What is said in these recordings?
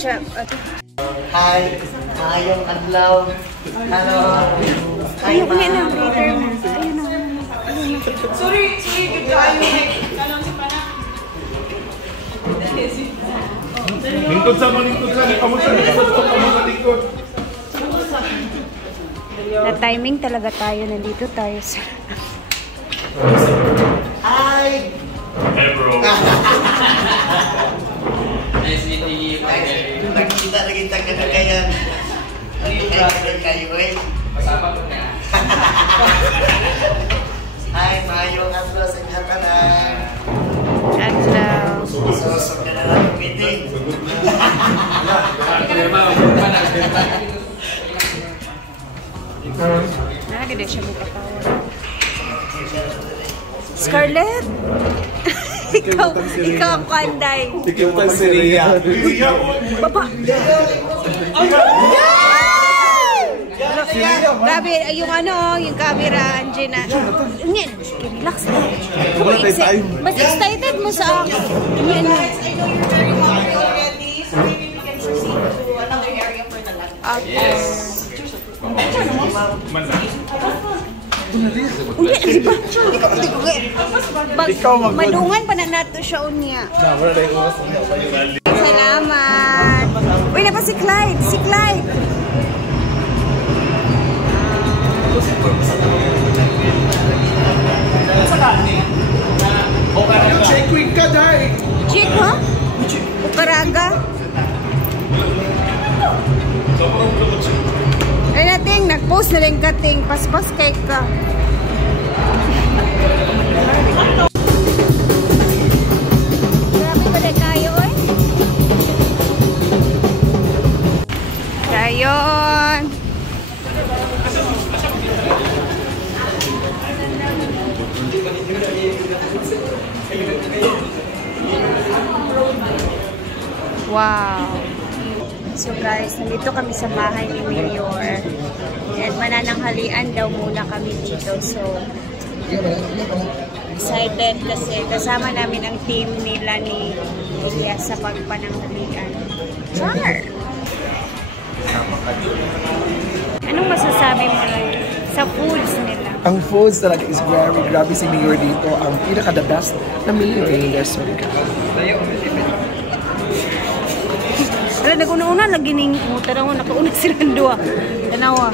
siya. Hi. Ayong adlaw. Hello. Hi, Ayun na. Later na. Ayun na. Sorry, good kayo. Kanon si Pana. Lingkod sa mga lingkod sa lingkod. Na timing talaga tayo. Nandito tayo sa... Hi. Hey bro. Nice meeting you. Nakita na kita kagagayan. Kayo eh. Pasama ko na. Hi, maayong adlaw sa katanan. Adlaw. Susok na lang ang meeting. Naganda siya mo katawag. Scarlett! ikaw ang kanday. Ikaw ang Syria. Baba! Grabe, yung yung camera, Angina. Ngayon, relax lang. Mas excited mo sa akin. Guys, I know you're very hungry already, so maybe we can proceed to another area for the lunch. Okay. Madungan pa na nato siya unya. Salamat. Uy, na pa si Clyde. Si Clyde. Quick ka dahil. Chick, ha? Ukaraga. Ay nating, nag-post na rin kating paspas kay ka. Grabe ba na kayo, eh? Dayon. Wow. So guys, nandito kami sa bahay ni Mayor. And manananghalian daw muna kami dito. So, excited kasi kasama namin ang team nila ni Elias sa pagpananghalian. Char! Anong masasabi mo lang sa foods nila? Ang foods talaga is very grabe si Mayor dito. Ang pinaka-the best na Mayor in their Surigao. Wala, nag-una-una lagi ning tanaw nakauna silang duwa. Tanawa.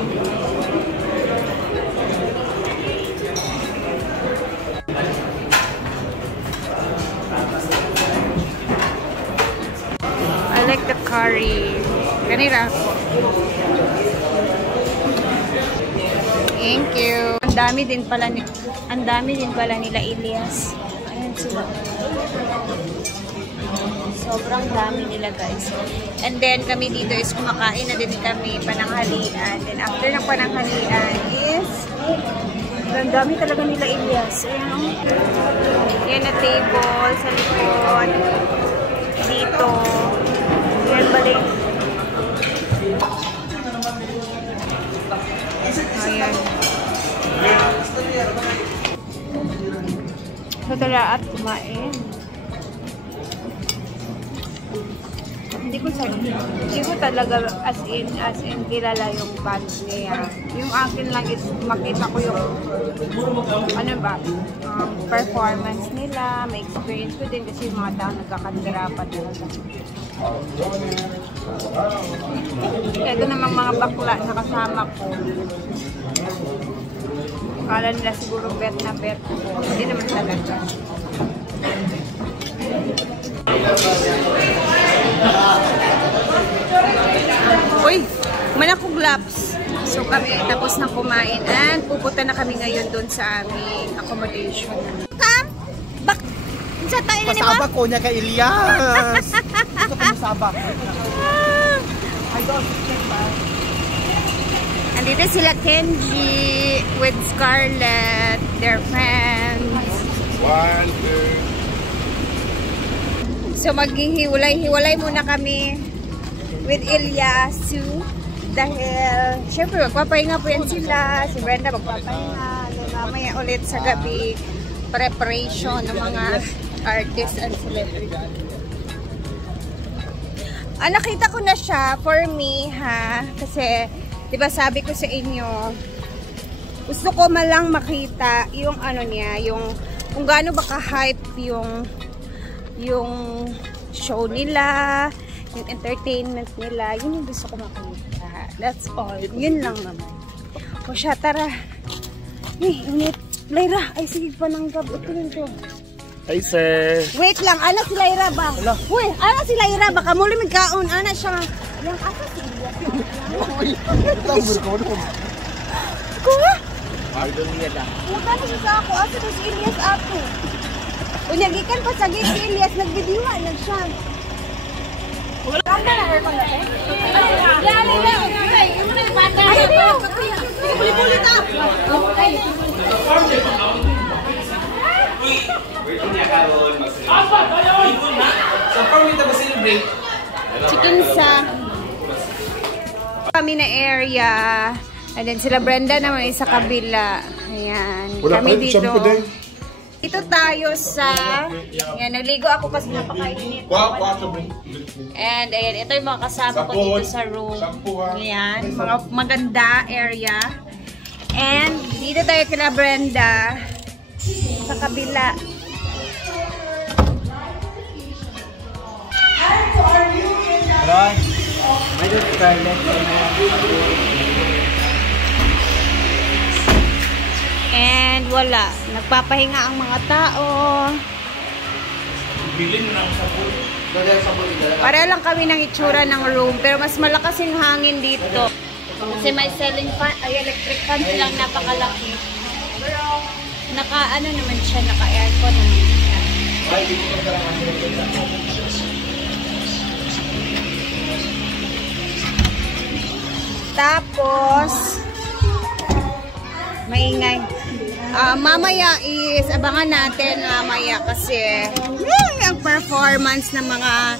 I like the curry. Kanira ako. Thank you. Ang dami din pala nila Elias. Ayan sila. Sobrang dami nila guys. And then kami dito is kumakain na din kami pananghalian. Then after ng pananghalian is ang dami talaga nila Elias. Ayan o. Yan na table sa likod. Dito. Yan balik. Ayan. Natala at kumain. Hindi ko talaga as in kilala yung band niya. Yung akin lang is makita ko yung performance nila, may experience ko din kasi yung mga tao nagkakandirapan talaga. Ito namang mga bakla na kasama ko. Akala nila siguro bet na bet ko. Hindi naman talaga. Uy, manakog laps. So kami tapos na kumain and pupunta na kami ngayon doon sa aming accommodation. Kam? Bak? Sa tayo na ni ba? Pasabak ko niya kay Elias. Ito ko masabak. I don't check ba? Andito sila Kenji with Scarlett, their friends. One, two. So maghihiwalay-hiwalay muna kami with Elias dahil syempre magpapahinga po yan sila. Si Brenda magpapahinga. Mamaya ulit sa gabi preparation ng mga artists and celebrities. Nakita ko na siya for me, ha? Kasi, di ba sabi ko sa inyo, gusto ko malang makita yung ano niya, yung kung gaano ba ka-hype yung show nila, yung entertainment nila. Yun yung gusto ko makita. That's all. Yun lang naman. O siya, tara. Init. Lyra, ay sige pa ng gab. Ito yun to. Hi, sir. Wait lang, ana si Lyra ba? Uy, ana si Lyra, baka muli magkaon, ana siya. Yang asa si Ilyas. Kuha? Pardon niya na. Mukha na siya sa ako, asa na si Ilyas ato. Unyagikan pa sa gate si Ilyas, nagbidiwa na siya. Wala ka na aircon na eh? Ay, puli-puli ta. Chicken sa kami na area. And then sila Brenda naman isa kabila. Ayan. Kami dito. Dito tayo sa yan, nagligo ako kasi napakainit. And ayan, ito yung mga kasama ko dito sa room. Ayan, mga maganda area. And dito tayo kila Brenda sa kabila. Hello? May doon Scarlett. And wala. Nagpapahinga ang mga tao. Para lang kami ng itsura ng room. Pero mas malakas yung hangin dito. Kasi may ceiling fan, ay electric fan lang napakalaki. Pero naka-ano naman siya, naka-aircon naman siya. Tapos maingay. Mamaya is abangan natin mamaya kasi yung performance ng mga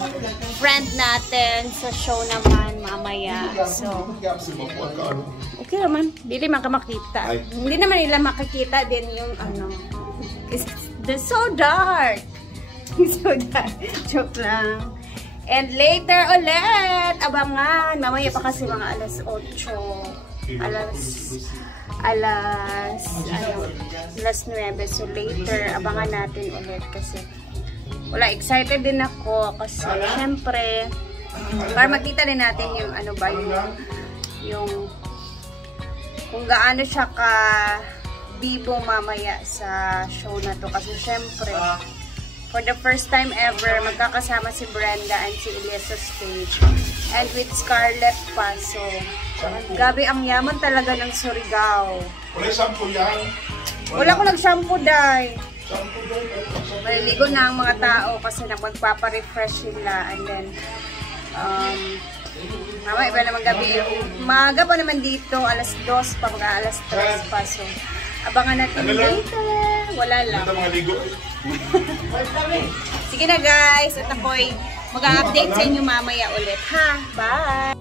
friend natin sa show naman mamaya. So, okay naman. Hindi man ka makita. Hindi naman nila makikita din yung ano. It's so dark. So dark. Joke lang. And later ulit, abangan. Mamaya pa kasi mga alas 8. Alas 9. So later, abangan natin ulit kasi wala, excited din ako kasi syempre para makita din natin yung ano ba yung kung gaano siya ka bibo mamaya sa show na to kasi syempre for the first time ever magkakasama si Brenda and si Ilyas sa stage and with Scarlett pa, so gabi ang yaman talaga ng Surigao. Wala shampoo yan. Wala ko nag-shampoo dahil maliligo na ang mga tao kasi magpapa-refresh sila and then mama iba naman gabi, maga pa naman dito, alas 2 pa, mga alas 3 pa, so abangan natin later. Wala lang. Sige na guys, at ako'y mag-update sa inyo mamaya ulit ha. Bye!